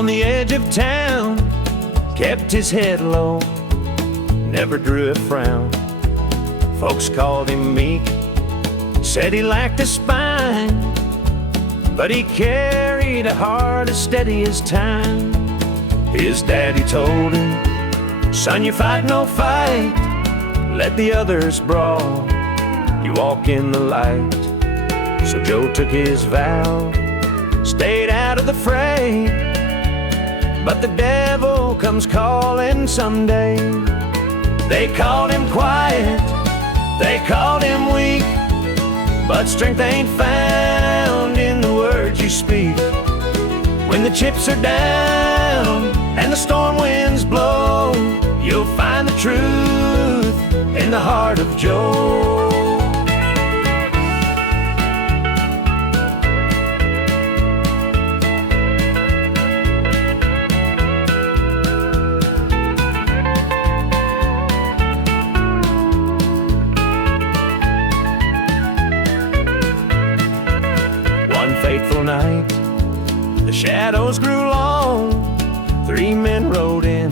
on the edge of town, kept his head low, never drew a frown. Folks called him meek, said he lacked a spine, but he carried a heart as steady as time. His daddy told him, son, you fight no fight, let the others brawl, you walk in the light. So Joe took his vow, stayed out of the fray, but the devil comes calling someday. They called him quiet, they called him weak, but strength ain't found in the words you speak. When the chips are down and the storm winds blow, you'll find the truth in the heart of Joe. Fateful night, the shadows grew long. 3 men rode in,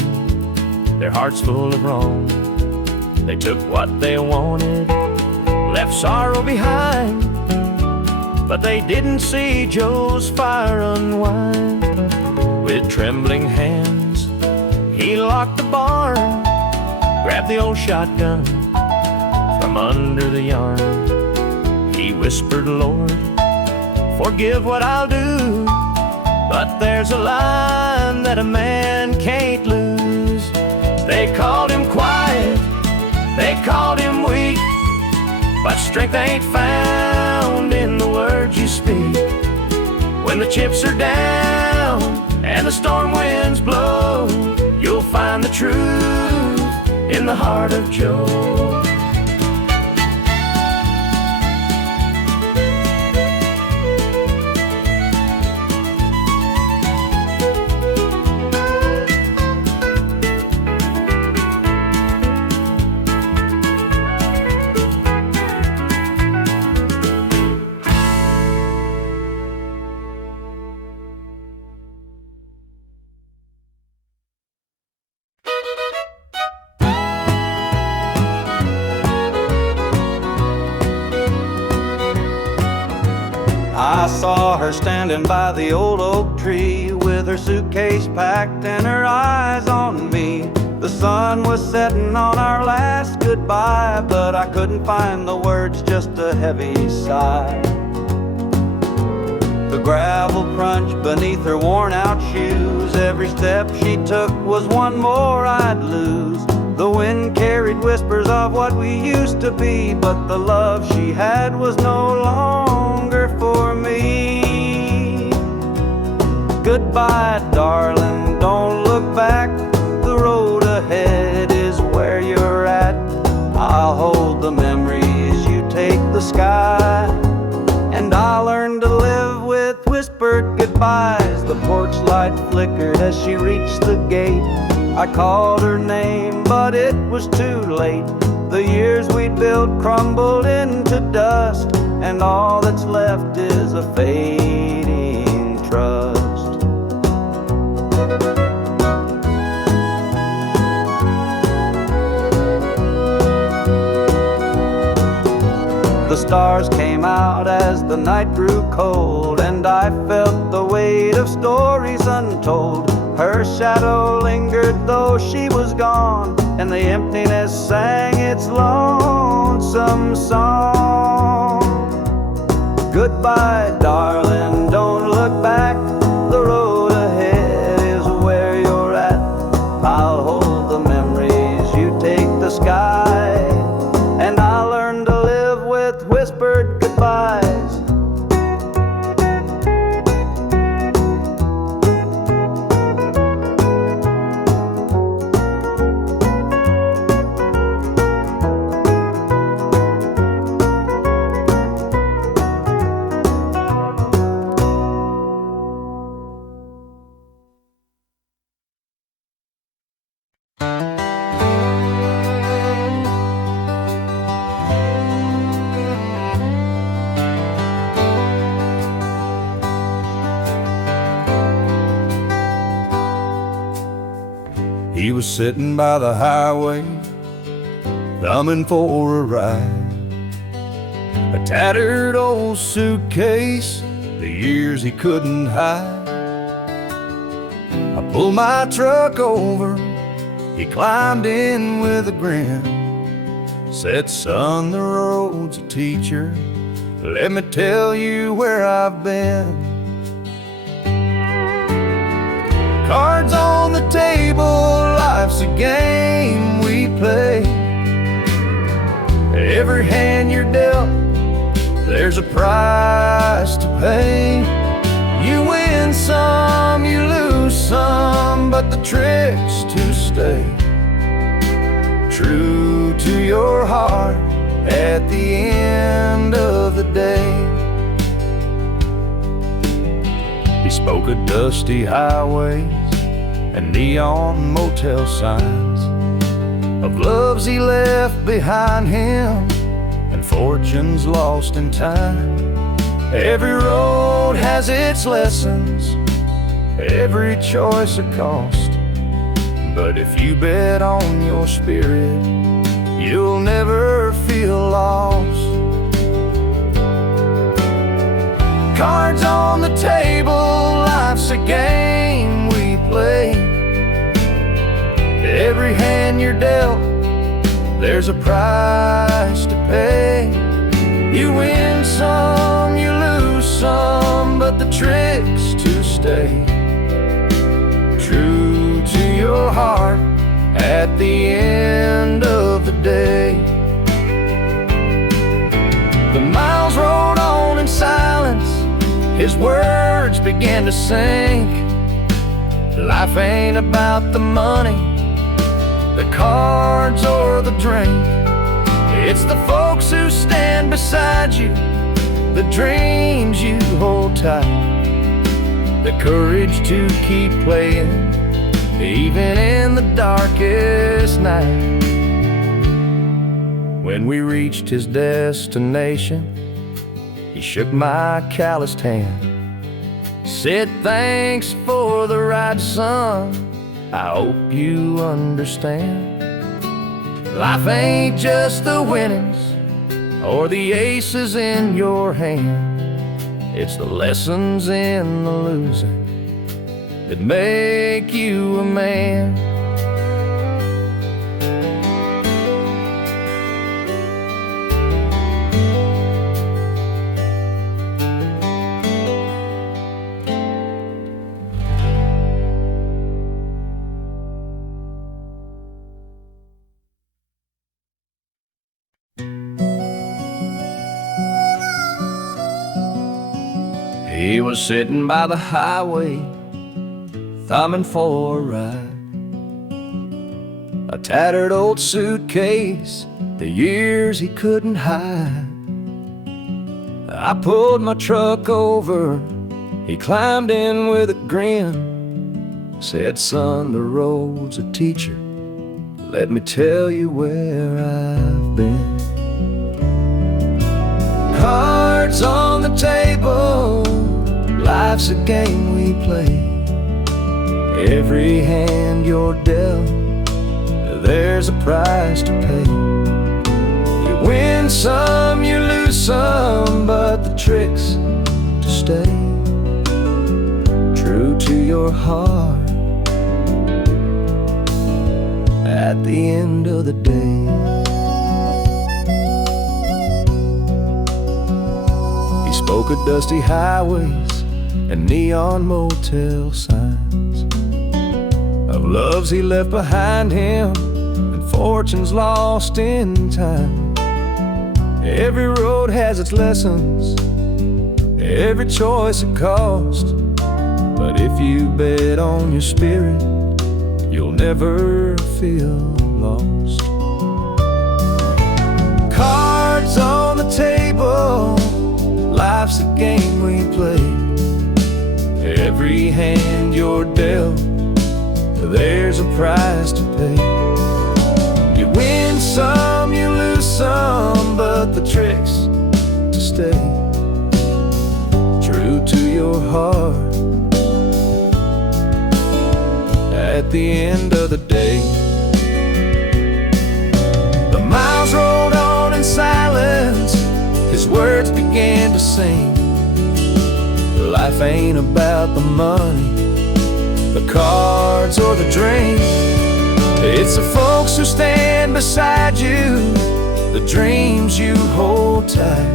their hearts full of wrong. They took what they wanted, left sorrow behind, but they didn't see Joe's fire unwind. With trembling hands, he locked the barn, grabbed the old shotgun from under the yarn. He whispered, Lord, forgive what I'll do, but there's a line that a man can't lose. They called him quiet, they called him weak, but strength ain't found in the words you speak. When the chips are down and the storm winds blow, you'll find the truth in the heart of Joe. I saw her standing by the old oak tree with her suitcase packed and her eyes on me. The sun was setting on our last goodbye, but I couldn't find the words, just a heavy sigh. The gravel crunched beneath her worn out shoes. Every step she took was one more I'd lose. The wind carried whispers of what we used to be, but the love she had was no longer for me. Goodbye, darling, don't look back. The road ahead is where you're at. I'll hold the memories, you take the sky, and I'll learn to live with whispered goodbyes. The porch light flickered as she reached the gate. I called her name, but it was too late. The years we'd built crumbled into dust, and all that's left is a fading trust. The stars came out as the night grew cold, and I felt the weight of stories untold. Her shadow lingered though she was gone, and the emptiness sang its lonesome song. Goodbye, darling, don't look back. The road ahead is where you're at. I'll hold the memories, you take the sky, and I'll learn to live with whispered goodbyes. He was sitting by the highway, thumbing for a ride. A tattered old suitcase, the years he couldn't hide. I pulled my truck over, he climbed in with a grin. Said, son, the road's a teacher, let me tell you where I've been. Cards on the table, life's a game we play. Every hand you're dealt, there's a price to pay. You win some, you lose some, but the trick's to stay true to your heart at the end of the day. He spoke of dusty highways and neon motel signs, of loves he left behind him and fortunes lost in time. Every road has its lessons, every choice a cost, but if you bet on your spirit, you'll never feel lost. Cards on the table, life's a game we play. Every hand you're dealt, there's a price to pay. You win some, you lose some, but the trick's to stay true to your heart at the end of the day. The miles rolled on in silence, his words began to sink. Life ain't about the money, the cards or the drink. It's the folks who stand beside you, the dreams you hold tight, the courage to keep playing even in the darkest night. When we reached his destination, he shook my calloused hand, said, thanks for the ride, son, I hope you understand. Life ain't just the winnings or the aces in your hand, it's the lessons in the losing that make you a man. He was sitting by the highway, thumbing for a ride. A tattered old suitcase, the years he couldn't hide. I pulled my truck over, he climbed in with a grin. Said, son, the road's a teacher, let me tell you where I've been. Cards on the table, life's a game we play. Every hand you're dealt, there's a price to pay. You win some, you lose some, but the trick's to stay true to your heart at the end of the day. He spoke of dusty highways and neon motel signs, of loves he left behind him and fortunes lost in time. Every road has its lessons, every choice a cost, but if you bet on your spirit, you'll never feel lost. Cards on the table, life's a game we play. Every hand you're dealt, there's a price to pay. You win some, you lose some, but the trick's to stay true to your heart at at the end of the day. The miles rolled on in silence, his words began to sing. Life ain't about the money, the cards or the drink. It's the folks who stand beside you, the dreams you hold tight,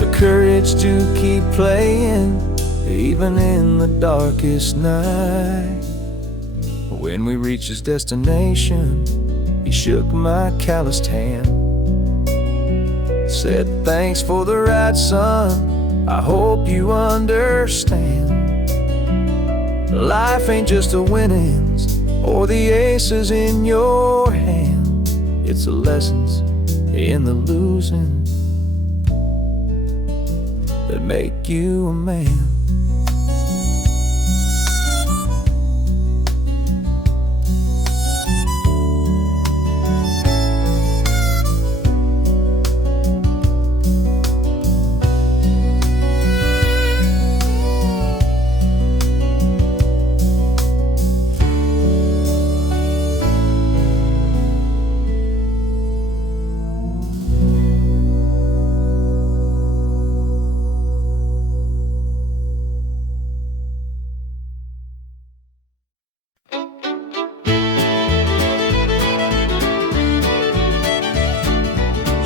the courage to keep playing even in the darkest night. When we reached his destination, he shook my calloused hand, said, "Thanks for the ride, son, I hope you understand. Life ain't just the winnings or the aces in your hand. It's the lessons in the losing that make you a man."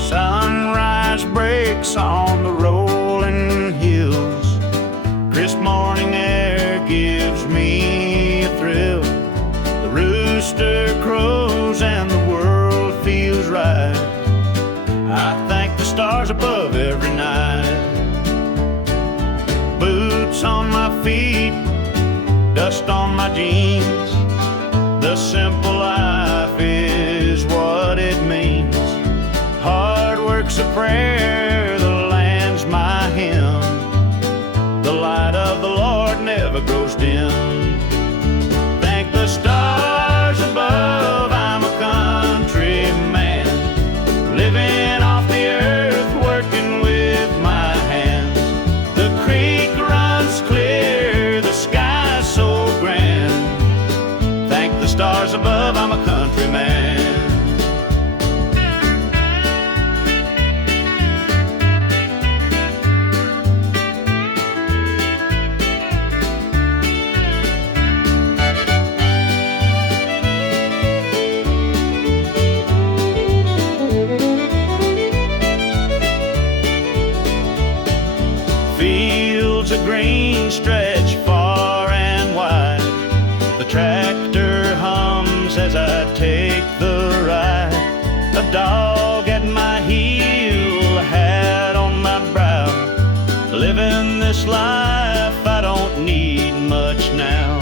Sunrise breaks on the rolling hills. Crisp morning air gives me a thrill. The rooster crows and the world feels right. I thank the stars above every night. Boots on my feet, dust on my jeans. The simple life is what it means. Hard work's a prayer, the land's my hymn. The light of the Lord never grows dim. Thank the stars above, I'm a country man, living off the earth, working with my hands. The creek runs clear, the sky's so grand. Thank the stars above, I'm a country man. Fields of green stretch far and wide. The tractor hums as I take the ride. A dog at my heel, a hat on my brow. Living this life, I don't need much now.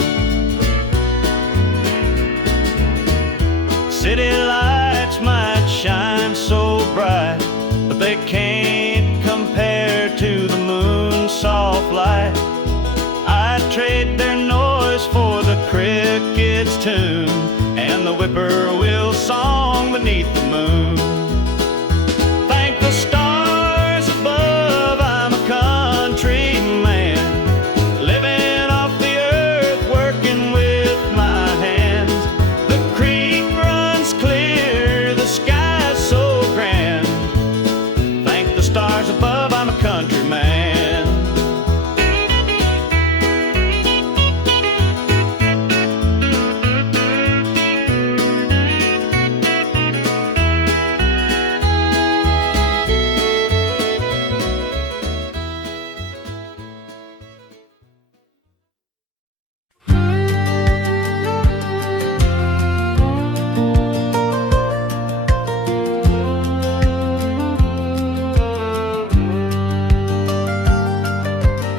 City lights might shine so bright, but they can't compare to the moon's soft light. I'd trade their noise for the cricket's tune and the whippoorwill song beneath the moon. Thank the stars above, I'm a country man, living off the earth, working with my hands. The creek runs clear, the sky's so grand. Thank the stars above, I'm a country man.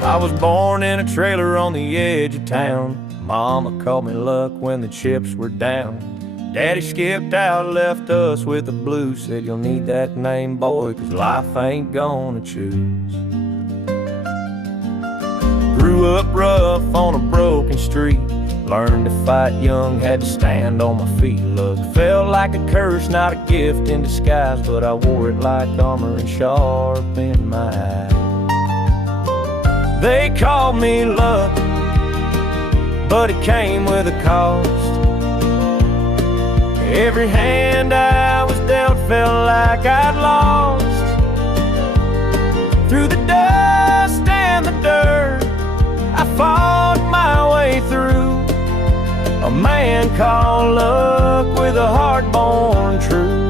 I was born in a trailer on the edge of town. Mama called me luck when the chips were down. Daddy skipped out, left us with the blues. Said you'll need that name, boy, 'cause life ain't gonna choose. Grew up rough on a broken street. Learned to fight young, had to stand on my feet. Look, felt like a curse, not a gift in disguise, but I wore it like armor and sharp in my eye. They called me luck, but it came with a cost. Every hand I was dealt felt like I'd lost. Through the dust and the dirt, I fought my way through. A man called luck with a heart born true.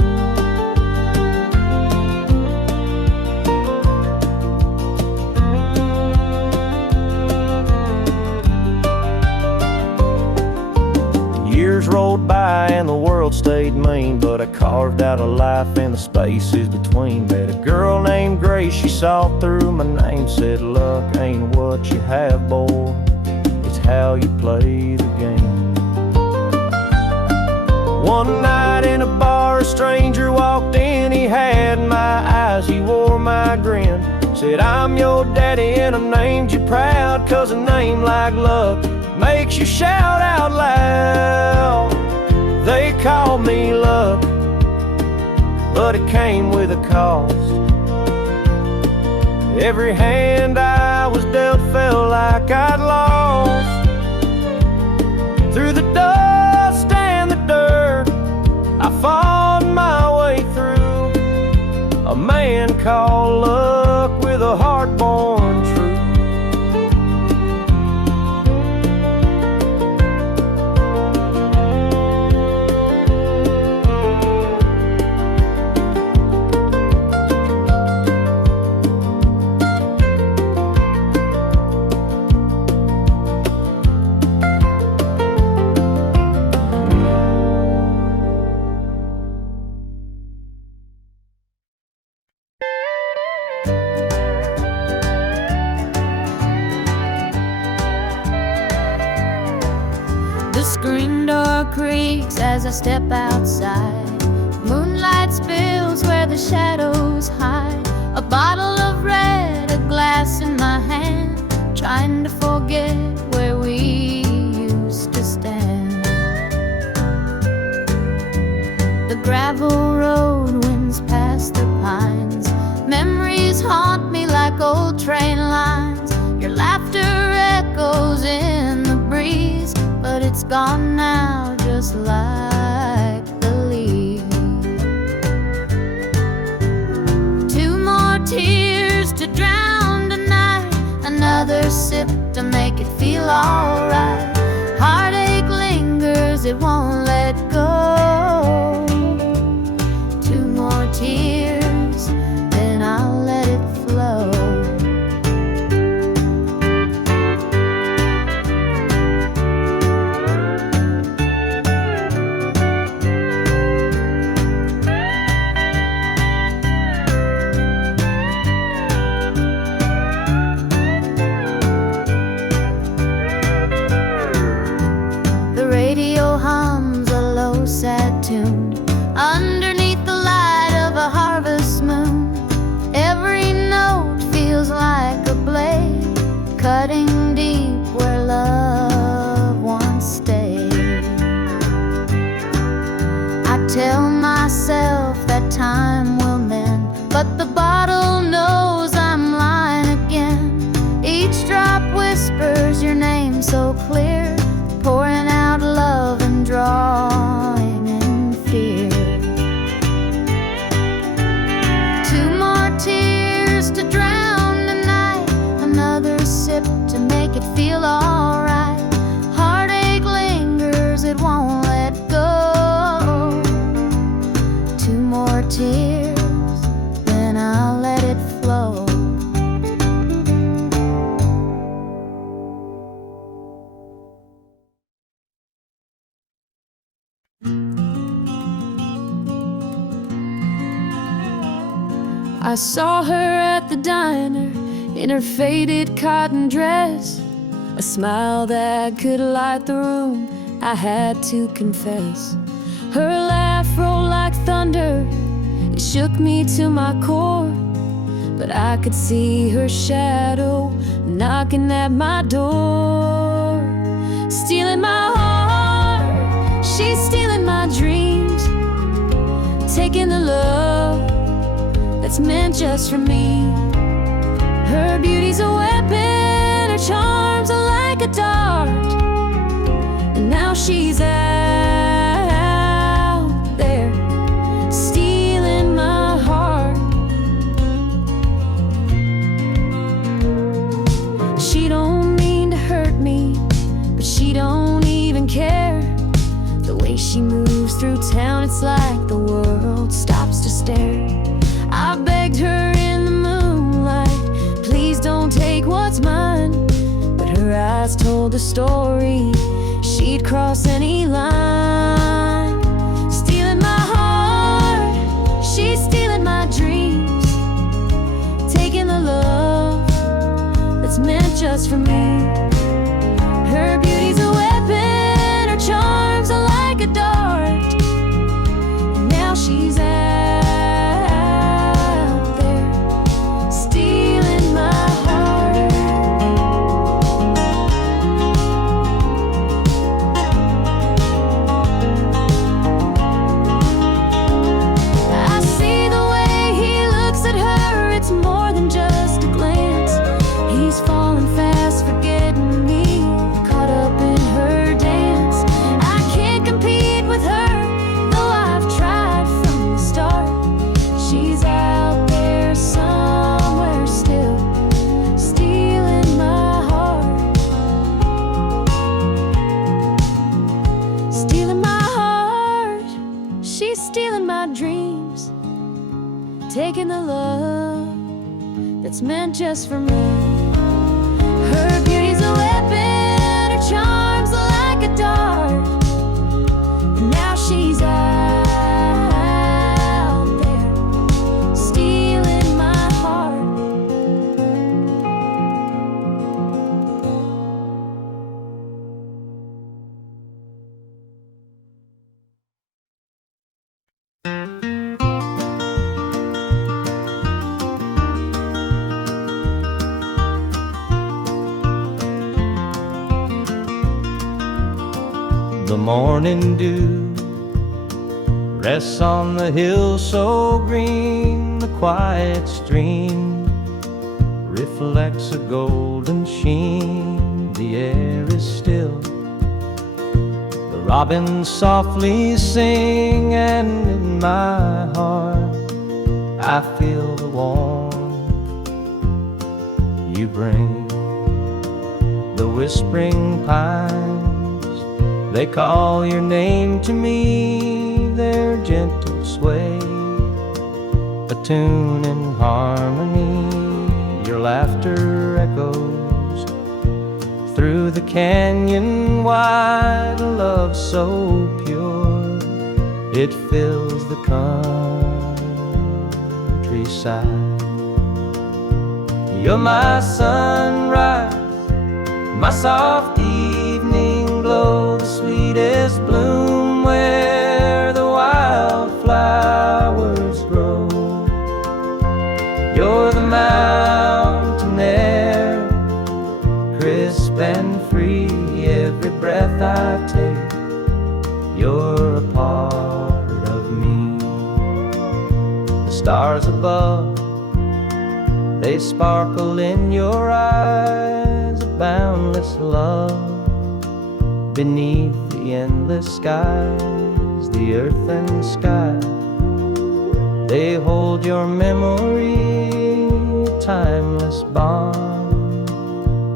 Years rolled by and the world stayed mean, but I carved out a life in the spaces between. Met a girl named Grace, she saw through my name, said luck ain't what you have, boy, it's how you play the game. One night in a bar, a stranger walked in, he had my eyes, he wore my grin. Said, I'm your daddy and I named you proud, 'cause a name like luck makes you shout out loud. They called me luck, but it came with a cost. Every hand I was dealt felt like I'd lost. Through the dust and the dirt, I fought my way through. A man called luck with a heart born true. Screen door creaks as I step outside. Moonlight spills where the shadows hide. A bottle of red, a glass in my hand, trying to forget where we used to stand. The gravel road winds past the pines. Memories haunt me like old train lines. Your laughter echoes in the breeze, but it's gone now, just like the leaves. Two more tears to drown tonight, another sip to make it feel alright. Heartache lingers, it won't let go. Two more tears, then I'll let it flow. Sad tune underneath the light of a harvest moon. Every note feels like a blade, cutting deep where love once stayed. I tell myself that time will mend, but the bottle knows I'm lying again. Each drop whispers your name so clear, pouring out love and drawing in fear. Two more tears to drown tonight, another sip to make it feel alright. Heartache lingers, it won't let go. Two more tears, then I'll let it flow. I saw her at the diner in her faded cotton dress, a smile that could light the room, I had to confess. Her laugh rolled like thunder, it shook me to my core, but I could see her shadow knocking at my door. Stealing my heart, she's stealing my dreams, taking the love that's meant just for me. Her beauty's a weapon, her charms are like a dart, and now she's out it's like the world stops to stare. I begged her in the moonlight, please don't take what's mine. But her eyes told a story, she'd cross any line. Stealing my heart, she's stealing my dreams, taking the love that's meant just for me. Her beauty's a weapon, her charms are like a dart, and now she's out there stealing my heart. I see the way he looks at her, it's more than just a glance. He's falling fast, forgetting me, caught up in her dance. I can't compete with her, though I've tried from the start. She's out there somewhere still, stealing my heart. Stealing my heart, she's stealing my dreams, taking the love that's meant just for me. Her beauty's a weapon, her charms are like a dart, and now she's out there stealing my heart. The morning dew rests on the hill so green. The quiet stream reflects a golden sheen. The air is still, the robins softly sing, and in my heart I feel the warmth you bring. The whispering pines, they call your name to me, their gentle sway, a tune in harmony. Your laughter echoes through the canyon wide, a love so pure, it fills the countryside. You're my sunrise, my soft evening glow, the sweetest bloom where the wildflowers grow. You're the mountain air, crisp and free, every breath I take, you're a part of me. The stars above, they sparkle in your eyes, a boundless love beneath the endless skies. The earth and sky, they hold your memory, a timeless bond,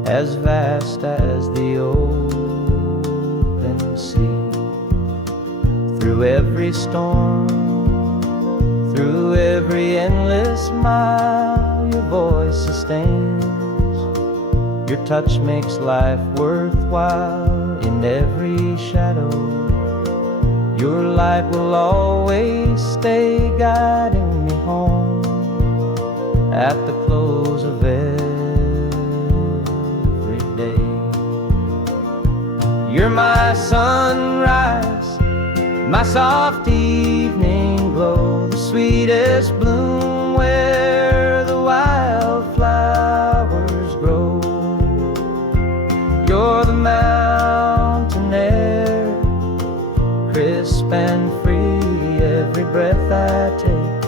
as vast as the open sea. Through every storm, through every endless mile, your voice sustains, your touch makes life worthwhile. In every shadow, your light will always stay, guiding me home at the close of every day. You're my sunrise, my soft evening glow, the sweetest bloom where the wildflowers grow. You're the mountain air, crisp and free, every breath I take,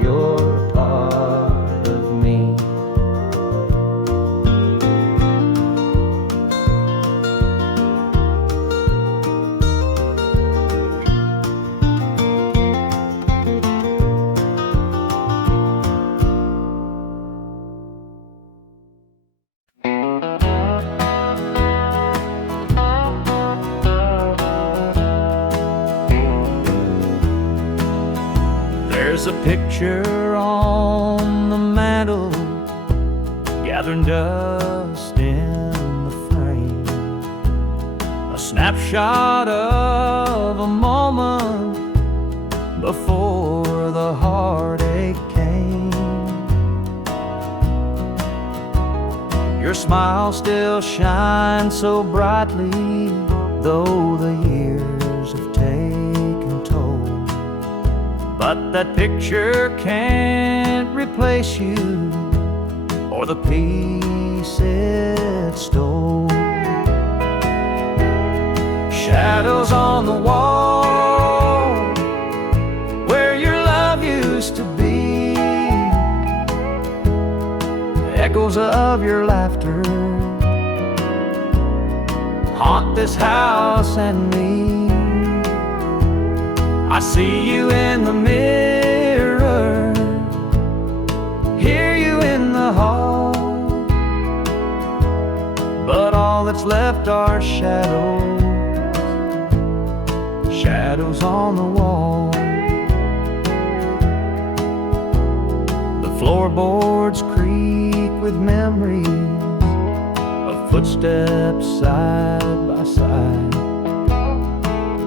you're a part of me. There's a picture on the mantle, gathering dust in the frame, a snapshot of a moment before the heartache came. Your smile still shines so brightly, though the years have taken toll. But that picture can't replace you or the peace it stole. Shadows on the wall where your love used to be, echoes of your laughter haunt this house and me. I see you in the mirror, hear you in the hall, but all that's left are shadows, shadows on the wall. The floorboards creak with memories of footsteps side by side.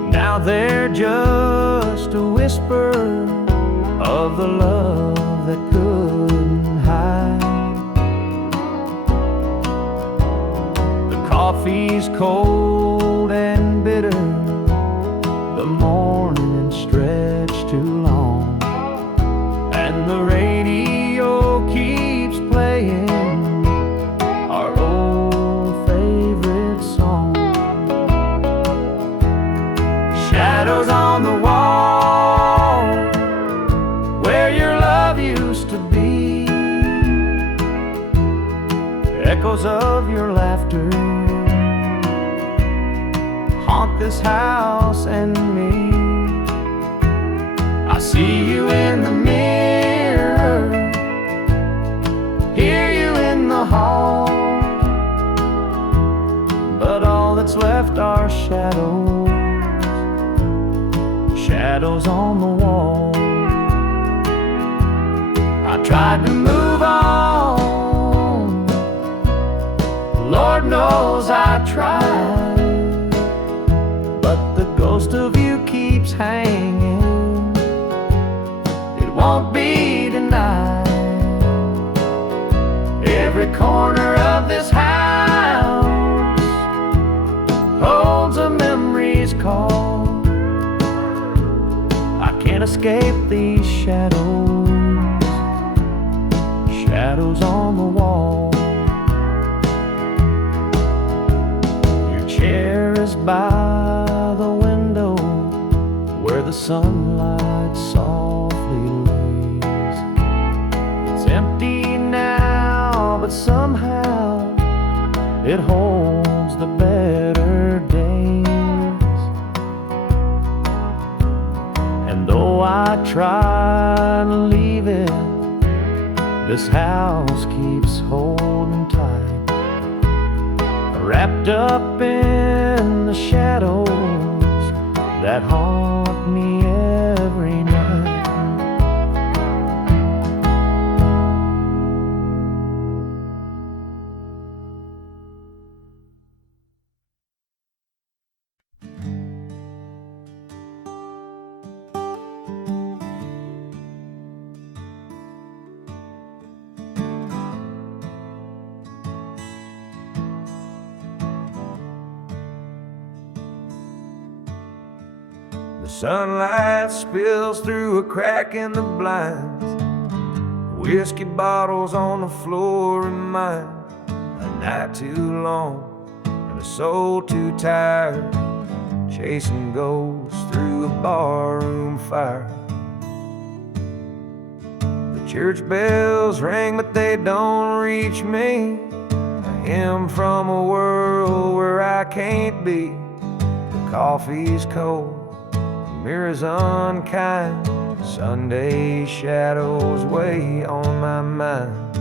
Now they're just a whisper of the love that couldn't hide. The coffee's cold and bitter, the morning stretched too long, and the radio keeps playing our old favorite song. Shadows on the wall where your love used to be, echoes of your laughter haunt this house and me. I see you in the mirror, hear you in the hall, but all that's left are shadows, shadows on the wall. I tried to move on, Lord knows I tried, but the ghost of you keeps hanging, it won't be denied. Every corner of this house holds a memory's call. I can't escape these shadows, shadows on the wall. Your chair is by the window where the sunlight softly lays. It's empty now, but somehow it holds the better days. And though I try to leave it, this house keeps holding tight, wrapped up in the shadows that haunt me every night. The sunlight spills through a crack in the blinds. Whiskey bottles on the floor remind a night too long and a soul too tired, chasing ghosts through a barroom fire. The church bells ring, but they don't reach me. A hymn from a world where I can't be. The coffee's cold, mirrors unkind, Sunday shadows weigh on my mind.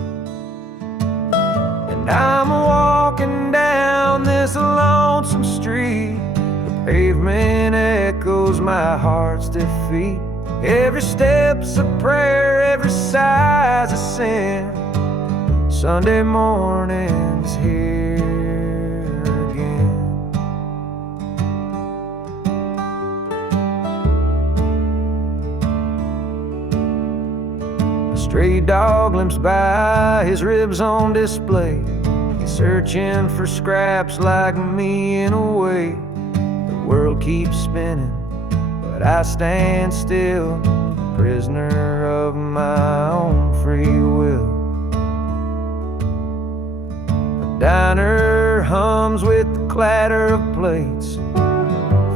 And I'm walking down this lonesome street, the pavement echoes my heart's defeat. Every step's a prayer, every sigh's a sin. Sunday morning's here again. A stray dog limps by, his ribs on display. He's searching for scraps like me in a way. The world keeps spinning, but I stand still, prisoner of my own free will. The diner hums with the clatter of plates.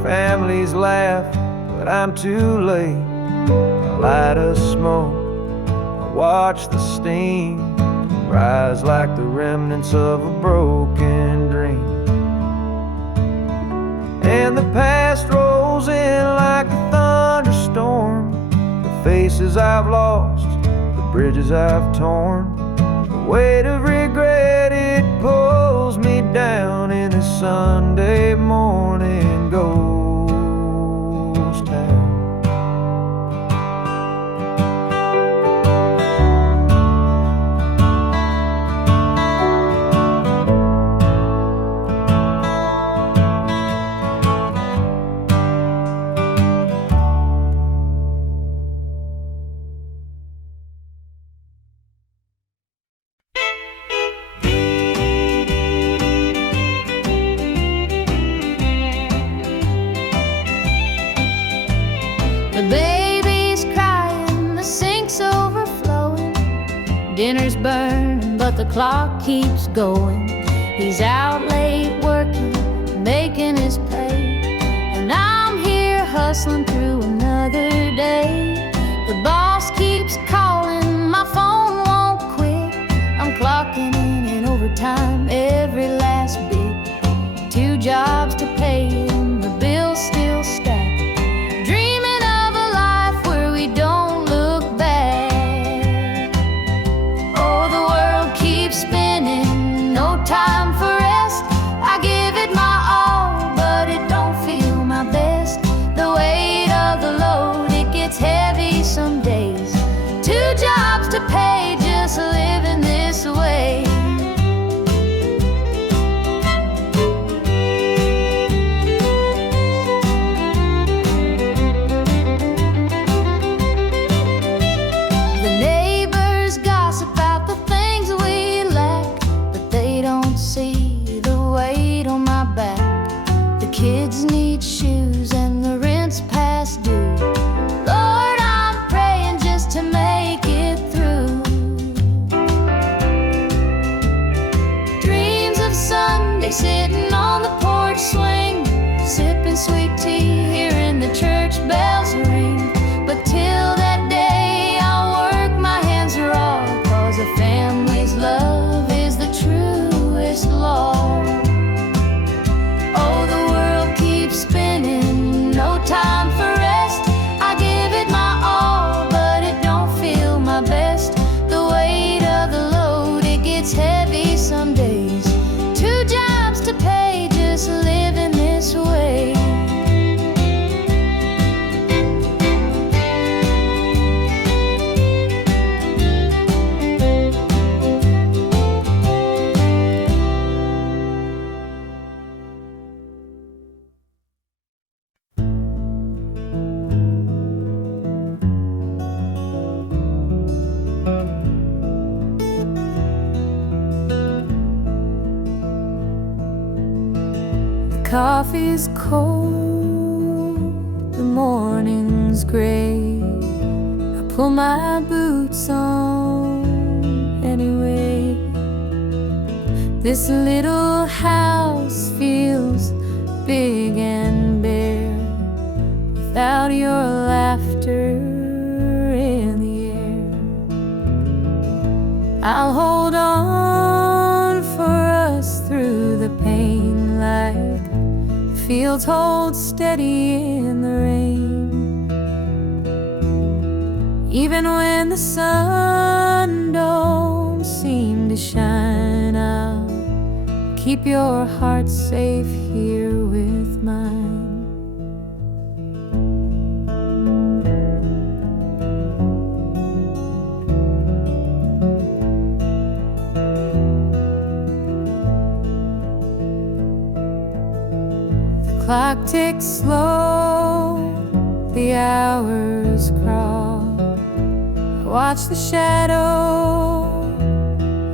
Families laugh, but I'm too late. I light a smoke, I watch the steam rise like the remnants of a broken dream. And the past rolls in like a thunderstorm. The faces I've lost, the bridges I've torn. The weight of regret, it pulls me down in a Sunday morning ghost town. The baby's crying, the sink's overflowing. Dinner's burning, but the clock keeps going. He's out late working, making his pay, and I'm here hustling through another day. The boss keeps calling, my phone won't quit. I'm clocking in overtime every last bit. 2 jobs to pay and the bills still stack. Time for rest, I give it my all, but it don't feel my best. The weight of the load, it gets heavy some days. 2 jobs to pay, just living this way. The neighbors gossip about the things we lack, they don't see the weight on my back. The kids need shoes and the rent's past due. Lord, I'm praying just to make it through. Dreams of Sunday sitting on the porch swing, sipping sweet tea, hearing the church bells ring. But till that day I'll work my hands raw, 'cause a family's love is the truest law. Oh, the world keeps spinning, no time for rest. I give it my all, but it don't feel my best. The weight of the load, it gets heavy some days. 2 jobs to pay, just living this way. Coffee's cold, the morning's gray. I pull my boots on anyway. This little house feels big and bare without your laughter in the air. I'll hold on for us through the pain like fields hold steady in the rain. Even when the sun don't seem to shine, I'll keep your heart safe here with mine. clock ticks slow, the hours crawl. I watch the shadow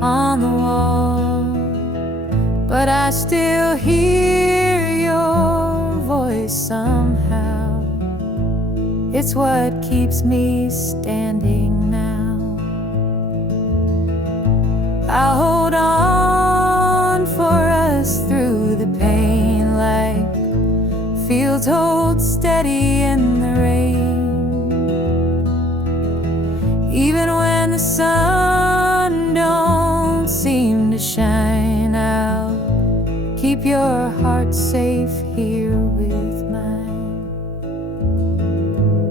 on the wall, but I still hear your voice somehow. It's what keeps me standing now. I'll hold on for us through the pain, like fields hold steady in the rain. Even when the sun don't seem to shine, I'll keep your heart safe here with mine.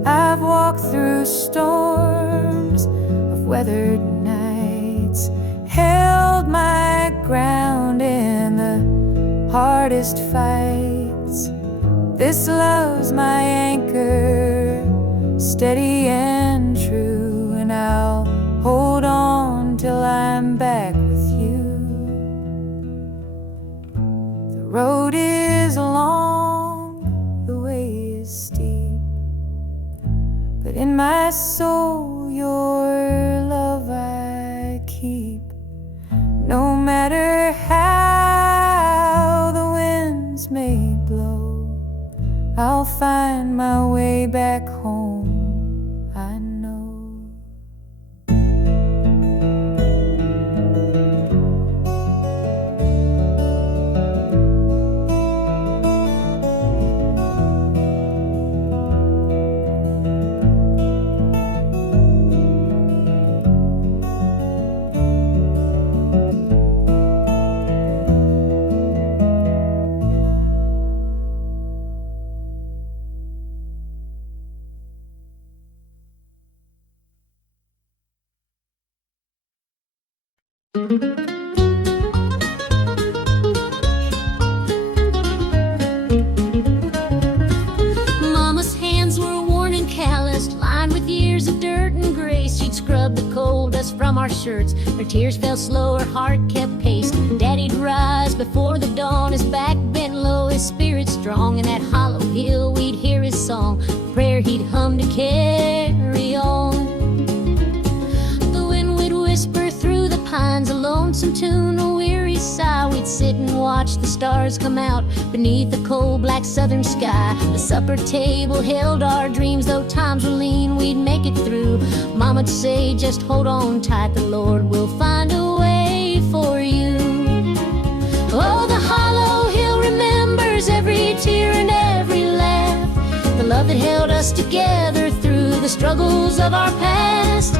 I've walked through storms of weathered nights, held my ground in the hardest fights. This love's my anchor, steady and true, and I'll hold on till I'm back with you. The road is long, the way is steep, but in my soul your love I keep. No matter how the winds may blow, I'll find my way back home, I know. Mama's hands were worn and calloused, lined with years of dirt and grace. She'd scrub the coal dust from our shirts. Her tears fell slow, her heart kept pace. Daddy'd rise before the dawn, his back bent low, his spirit strong. In that hollow hill we'd hear his song, a prayer he'd hum to carry on. The wind would whisper through the pines, a lonesome tune, a weary sigh. We'd sit and watch the stars come out beneath the cold black southern sky. The supper table held our dreams, though times were lean, we'd make it through. Mama'd say, just hold on tight, the Lord will find a way for you. Oh, the hollow hill remembers every tear and every laugh, the love that held us together through the struggles of our past.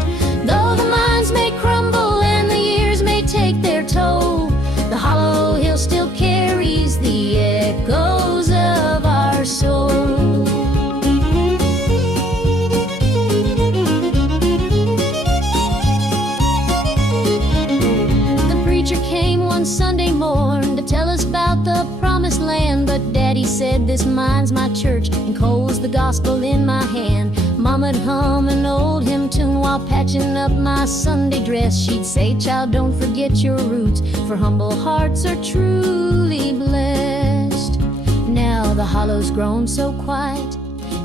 Though the minds may crumble and the years may take their toll, the hollow hill still carries the echoes of our soul. The preacher came one Sunday morn to tell us about the promised land, but Daddy said, this mine's my church and coal's the gospel in my hand. Mama'd hum an old hymn tune while patching up my Sunday dress. She'd say, child, don't forget your roots, for humble hearts are truly blessed. Now the hollow's grown so quiet,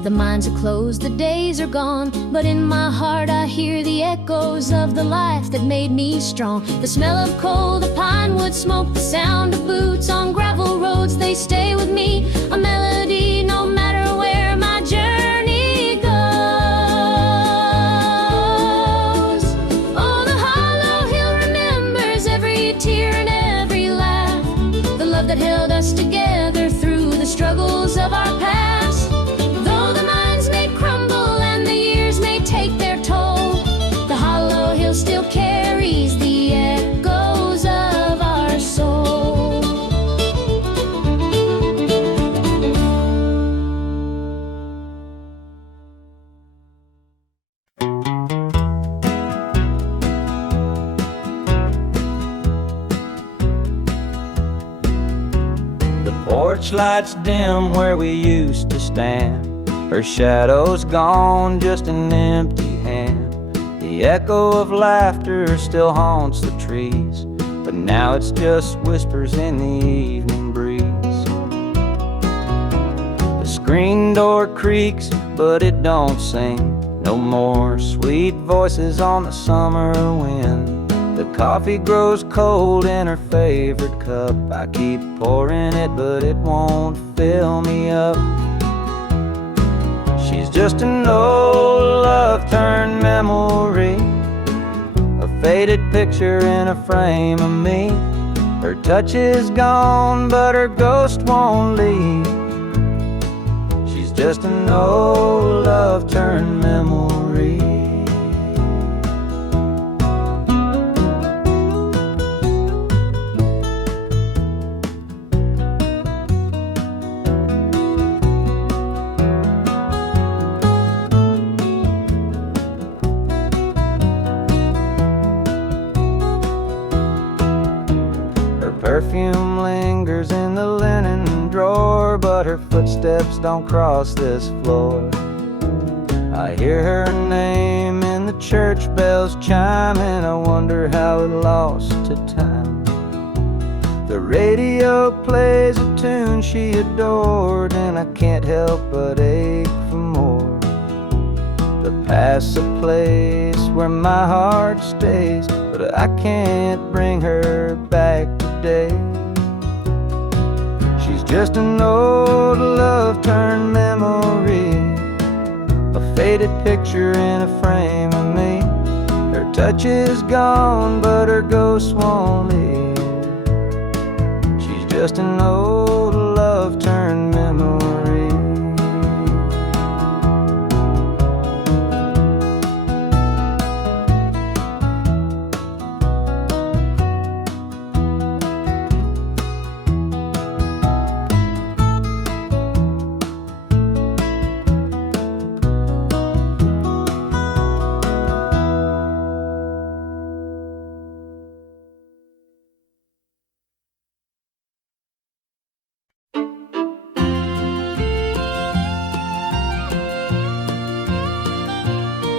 the mines are closed, the days are gone, but in my heart I hear the echoes of the life that made me strong. The smell of coal, the pine wood smoke, the sound of boots on gravel roads, they stay with me, a melody no matter where my journey goes. Oh, the hollow hill remembers every tear and every laugh, the love that held us together through the struggles of our past. Though the minds may crumble and the years may take their toll, the hollow hill still carries the echoes of our soul. The porch lights dim where we used to stand, her shadow's gone, just an empty hand. The echo of laughter still haunts the trees, but now it's just whispers in the evening breeze. green door creaks, but it don't sing. No more sweet voices on the summer wind. The coffee grows cold in her favorite cup. I keep pouring it, but it won't fill me up. She's just an old love turned memory, a faded picture in a frame of me. Her touch is gone, but her ghost won't leave. She's just an old love turned memory. Perfume lingers in the linen drawer, but her footsteps don't cross this floor. I hear her name in the church bells chime, and I wonder how it lost to time. The radio plays a tune she adored, and I can't help but ache for more. The past's a place where my heart stays, but I can't bring her back today. She's just an old love turned memory, a faded picture in a frame of me. Her touch is gone, but her ghost won't leave. She's just an old love turned memory.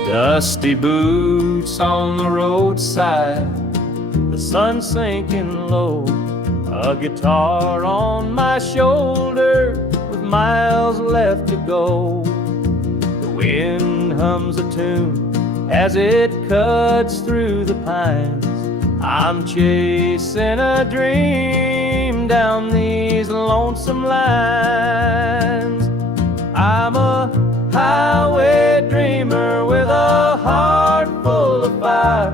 Dusty boots on the roadside, the sun sinking low, a guitar on my shoulder with miles left to go. The wind hums a tune as it cuts through the pines. I'm chasing a dream down these lonesome lines. I'm a highway dreamer with a heart full of fire,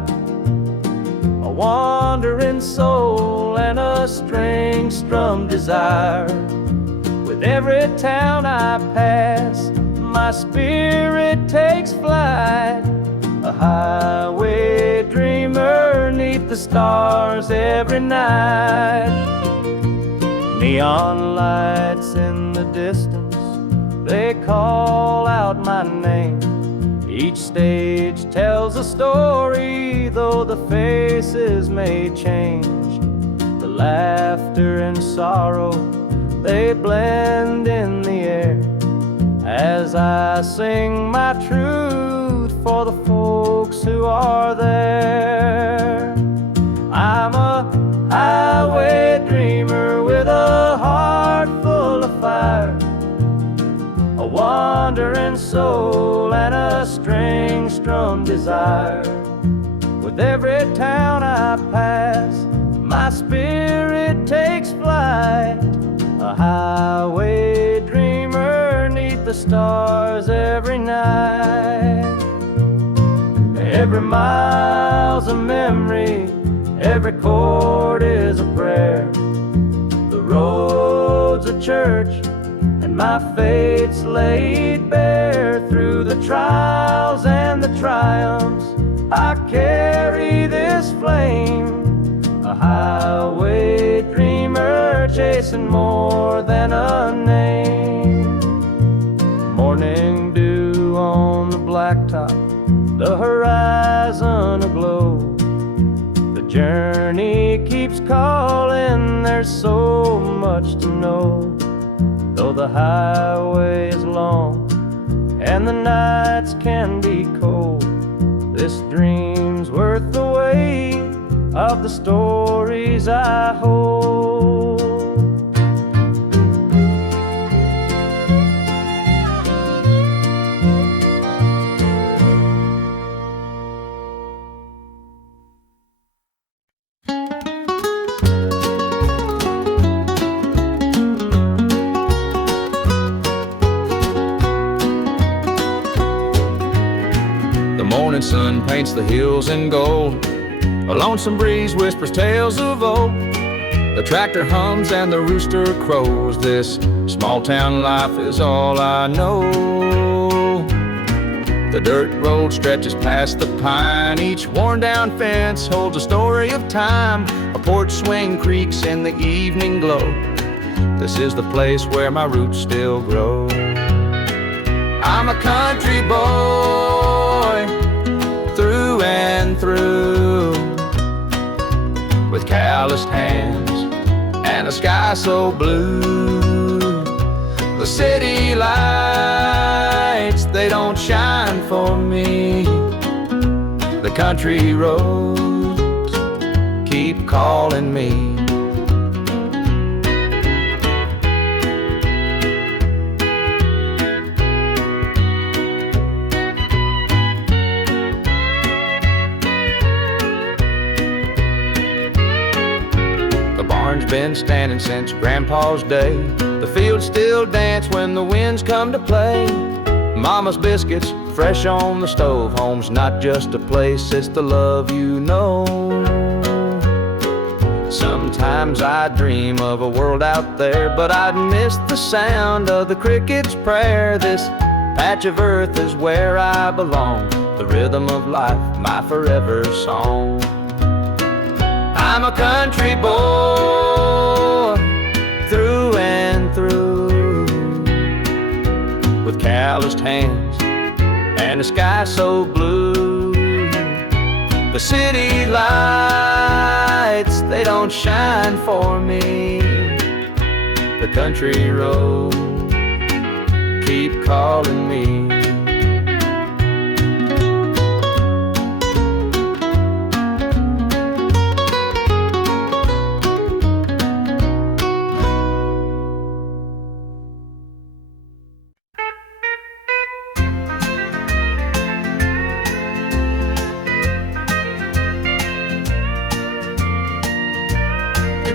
a wandering soul and a string-strummed desire. With every town I pass, my spirit takes flight, a highway dreamer 'neath the stars every night. Neon lights in the distance, they call out my name. Each stage tells a story, though the faces may change. The laughter and sorrow, they blend in the air as I sing my truth for the folks who are there. I'm a highway dreamer with a heart full of fire, a wandering soul and a string-strummed desire. With every town I pass, my spirit takes flight, a highway dreamer 'neath the stars every night. Every mile's a memory, every chord is a prayer. The road's a church, and my fate's laid bare. Through the trials and the triumphs, I carry this flame, a highway dreamer chasing more than a name. Morning dew on the blacktop, the horizon aglow. The journey keeps calling, there's so much to know. Though the highway is long and the nights can be cold, this dream's worth the weight of the stories I hold. morning sun paints the hills in gold. A lonesome breeze whispers tales of old. The tractor hums and the rooster crows. This small town life is all I know. The dirt road stretches past the pine. Each worn down fence holds a story of time. A porch swing creaks in the evening glow. This is the place where my roots still grow. I'm a country boy through and through, with calloused hands and a sky so blue. The city lights, they don't shine for me. The country roads keep calling me. Been standing since Grandpa's day. The fields still dance when the winds come to play. Mama's biscuits fresh on the stove. Home's not just a place, it's the love you know. Sometimes I dream of a world out there, but I'd miss the sound of the cricket's prayer. This patch of earth is where I belong. The rhythm of life, my forever song. I'm a country boy through and through, with calloused hands and a sky so blue. The city lights, they don't shine for me. The country roads keep calling me.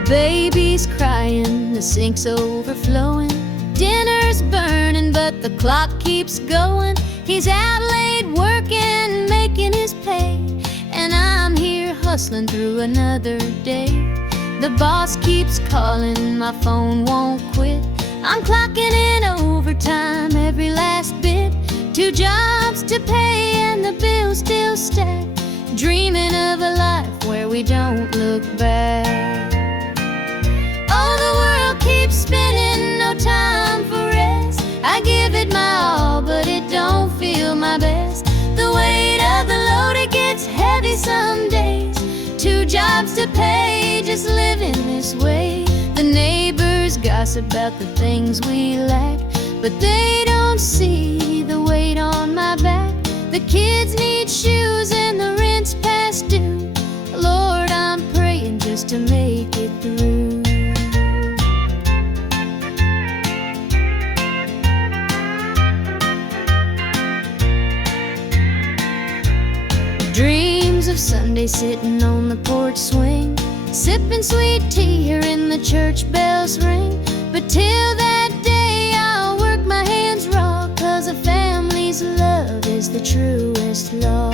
Baby's crying, the sink's overflowing. Dinner's burning, but the clock keeps going. He's out late working, making his pay, and I'm here hustling through another day. The boss keeps calling, my phone won't quit. I'm clocking in overtime every last bit. 2 jobs to pay and the bills still stack. Dreaming of a life where we don't look back. Keep spinning, no time for rest. I give it my all, but it don't feel my best. The weight of the load, it gets heavy some days. 2 jobs to pay, just living this way. The neighbors gossip about the things we lack, but they don't see the weight on my back. The kids need shoes and the rent's past due. Lord, I'm praying just to make it through. Dreams of Sunday sitting on the porch swing, sipping sweet tea, hearing the church bells ring. But till that day I'll work my hands raw, 'cause a family's love is the truest law.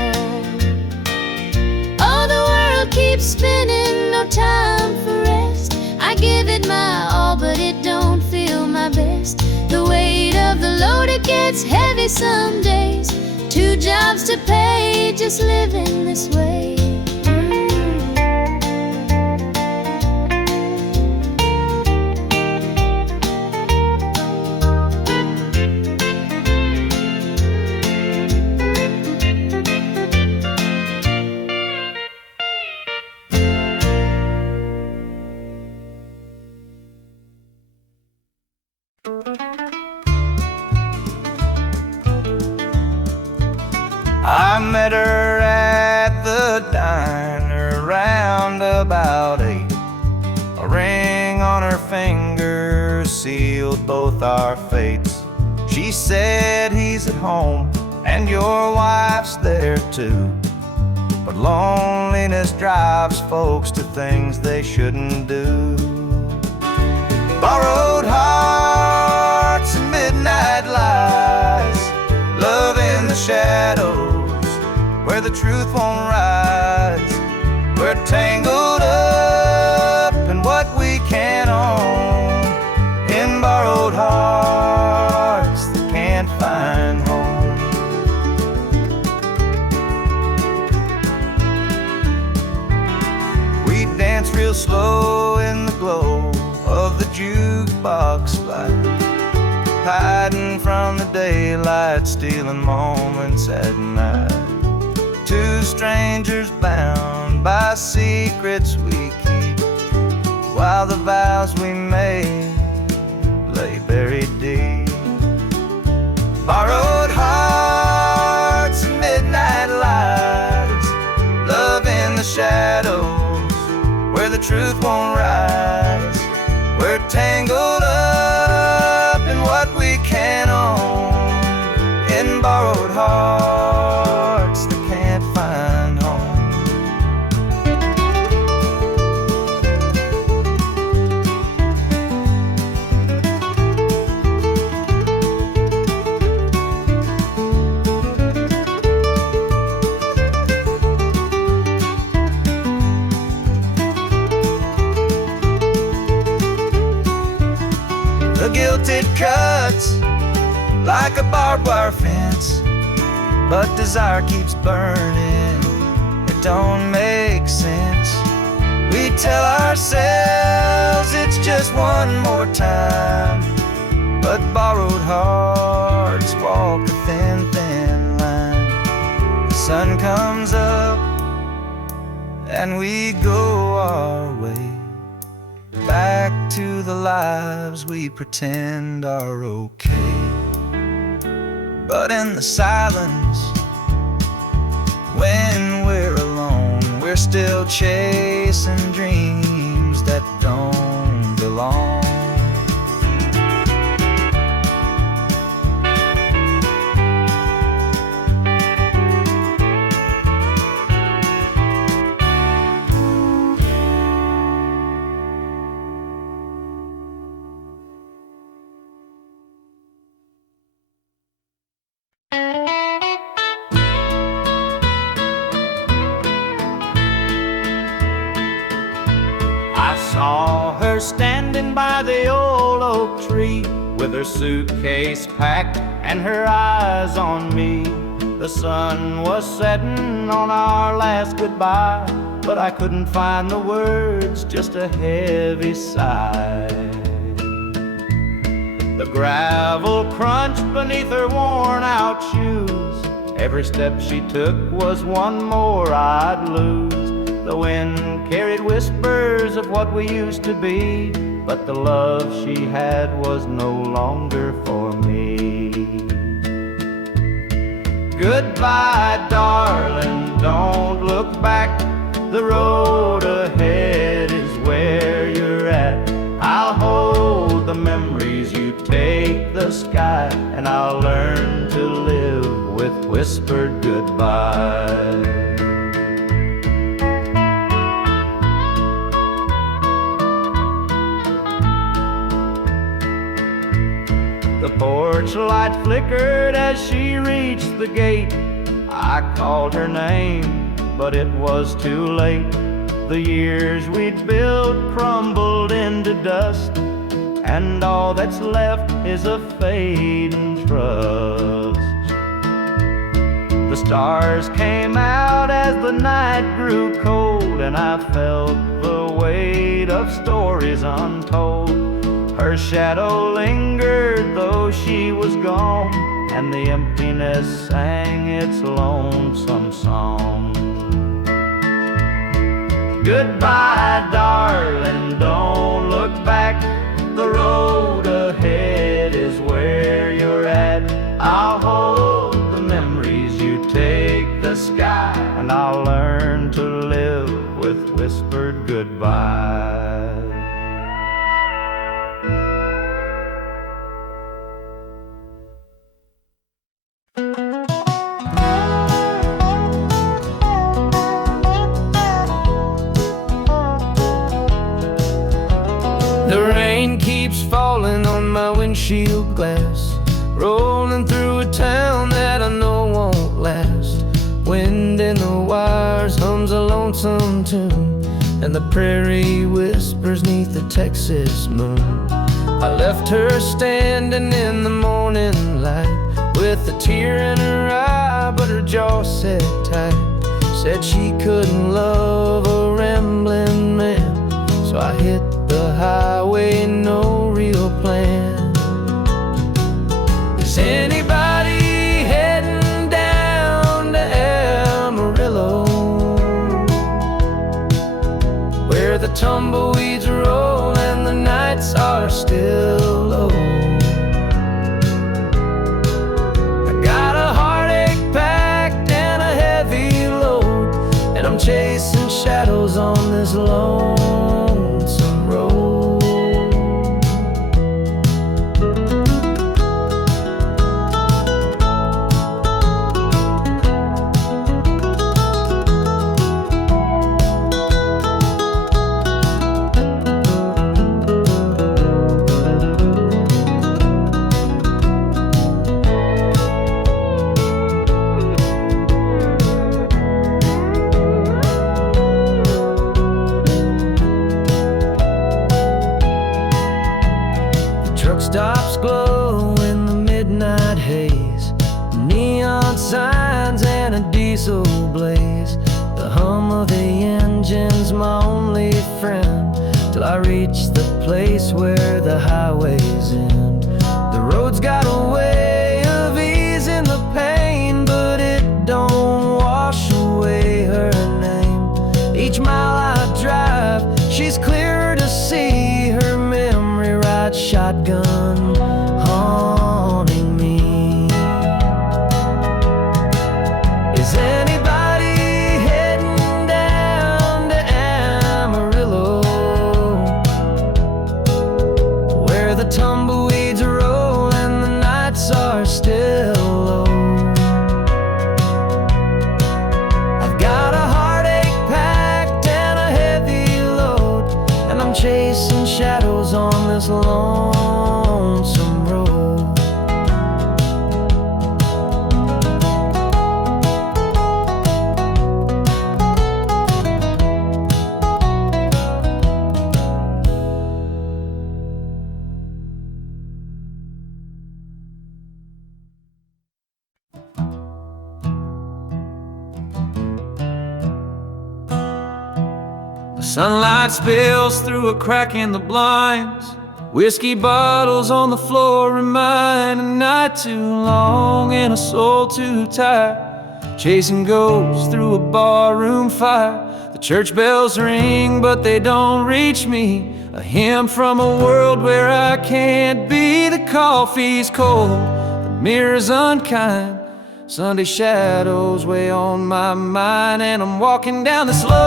Oh, the world keeps spinning, no time for rest. I give it my all, but it don't feel my best. The weight of the load, it gets heavy some days. 2 jobs to pay, just living this way. I met her at the diner round about 8. A ring on her finger sealed both our fates. She said, he's at home and your wife's there too, but loneliness drives folks to things they shouldn't do. Borrowed hearts and midnight lies, love in the shadows, where the truth won't rise. We're tangled up in what we can't own, in borrowed hearts that can't find home. We dance real slow in the glow of the jukebox light, hiding from the daylight, stealing moments at night. Two strangers bound by secrets we keep, while the vows we made lay buried deep. Borrowed hearts and midnight lights, love in the shadows where the truth won't rise. We're tangled up in what we can't own, in borrowed hearts that can't find home. The guilt it cuts like a barbed wire fence, but desire keeps burning, it don't make sense. We tell ourselves it's just one more time, but borrowed hearts walk a thin, thin line. The sun comes up and we go our way, back to the lives we pretend are okay. But in the silence, when we're alone, we're still chasing dreams that don't belong. I saw her standing by the old oak tree, with her suitcase packed and her eyes on me. The sun was setting on our last goodbye, but I couldn't find the words, just a heavy sigh. The gravel crunched beneath her worn-out shoes. Every step she took was one more I'd lose. The wind carried whispers of what we used to be, but the love she had was no longer for me. Goodbye, darling, don't look back. The road ahead is where you're at. I'll hold the memories, you take the sky, and I'll learn to live with whispered goodbye. The porch light flickered as she reached the gate. I called her name, but it was too late. The years we'd built crumbled into dust, and all that's left is a fading trust. The stars came out as the night grew cold, and I felt the weight of stories untold. Her shadow lingered though she was gone, and the emptiness sang its lonesome song. Goodbye, darling, don't look back. The road ahead is where you're at. I'll hold the memories, you take the sky, and I'll learn to live with whispered goodbye. The rain keeps falling on my windshield glass, rolling through a town that I know won't last. wind in the wires hums a lonesome tune, and the prairie whispers 'neath the Texas moon. I left her standing in the morning light with a tear in her eye, but her jaw set tight. Said she couldn't love a rambling man, so I hit the highway, no real plan. Is anybody heading down to Amarillo, where the tumbleweeds roll and the nights are still low? I got a heartache packed and a heavy load, and I'm chasing shadows on this lonesome road. Stops glow in the midnight haze, neon signs and a diesel blaze. The hum of the engine's my only friend, till I reach the place where the highways end. The road's got a way of easing the pain, but it don't wash away her name. Each mile I drive, she's clearer to see, her memory rides shotgun haunting me. Is anybody heading down to Amarillo, where the tumbleweeds roll and the nights are still low? I've got a heartache packed and a heavy load, and I'm chasing shadows on this lonesome road. The sunlight spills through a crack in the blinds. Whiskey bottles on the floor remind a night too long and a soul too tired, chasing ghosts through a barroom fire. The church bells ring, but they don't reach me. A hymn from a world where I can't be. The coffee's cold, the mirror's unkind. Sunday shadows weigh on my mind, and I'm walking down this lonesome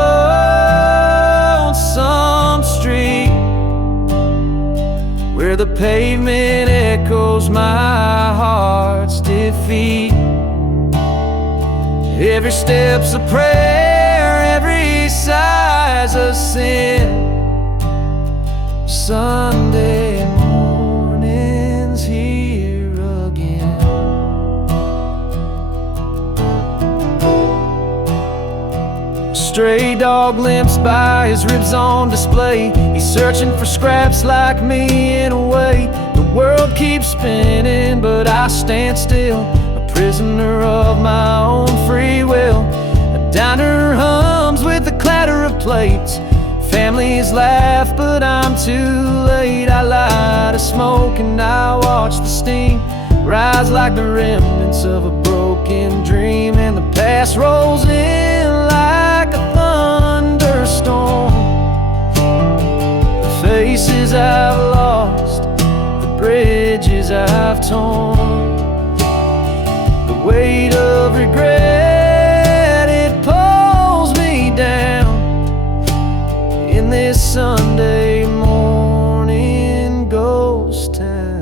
street where the pavement echoes my heart's defeat. Every step's a prayer, every sigh's a sin. Sunday morning's here again. Stray dog limps by, his ribs on display. He's searching for scraps like me in a way. The world keeps spinning, but I stand still, a prisoner of my own free will. A diner hums with the clatter of plates. Families laugh, but I'm too late. I light a smoke and I watch the steam rise like the remnants of a broken dream. And the past rolls in like a thunderstorm. The faces I've lost, the bridges I've torn, the weight of regret, it pulls me down in this Sunday morning ghost town.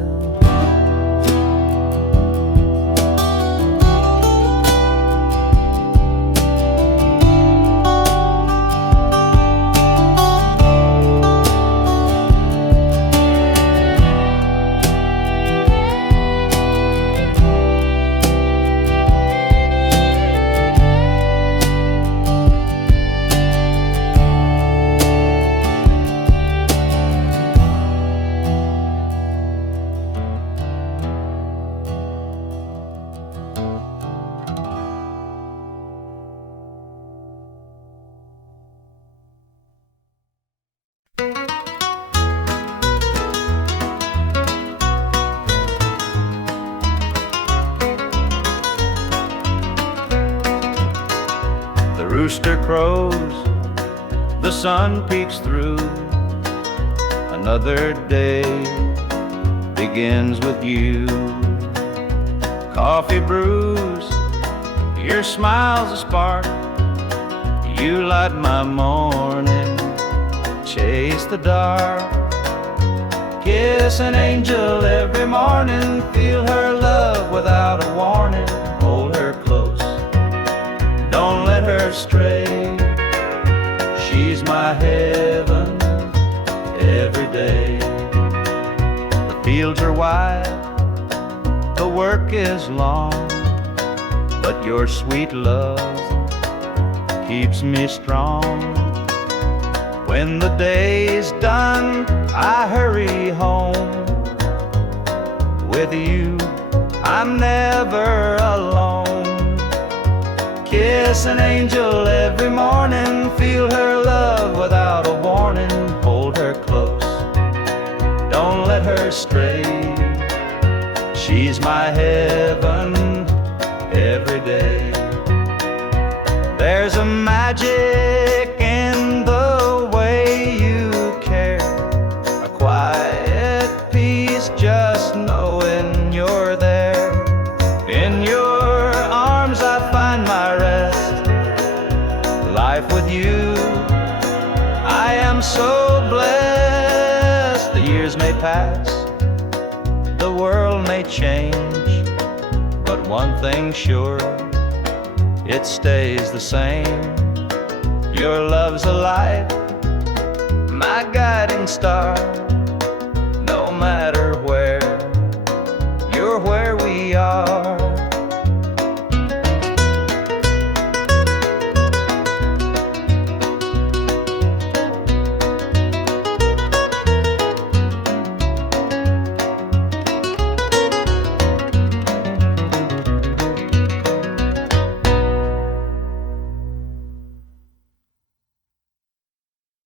rooster crows, the sun peeks through. Another day begins with you. Coffee brews, your smile's a spark. You light my morning, chase the dark. Kiss an angel every morning, feel her love without a warning. Hold her close, don't let her stray. She's my heaven every day. The fields are wide, the work is long, but your sweet love keeps me strong. When the day's done, I hurry home. With you, I'm never alone. Kiss an angel every morning, feel her love without a warning. Hold her close, don't let her stray. She's my heaven every day. There's a magic in the way you care, a quiet peace just knowing you're there. In your arms I find my rest. Life with you, I am so blessed. The years may pass, the world may change, but one thing's sure, it stays the same. Your love's a light, my guiding star.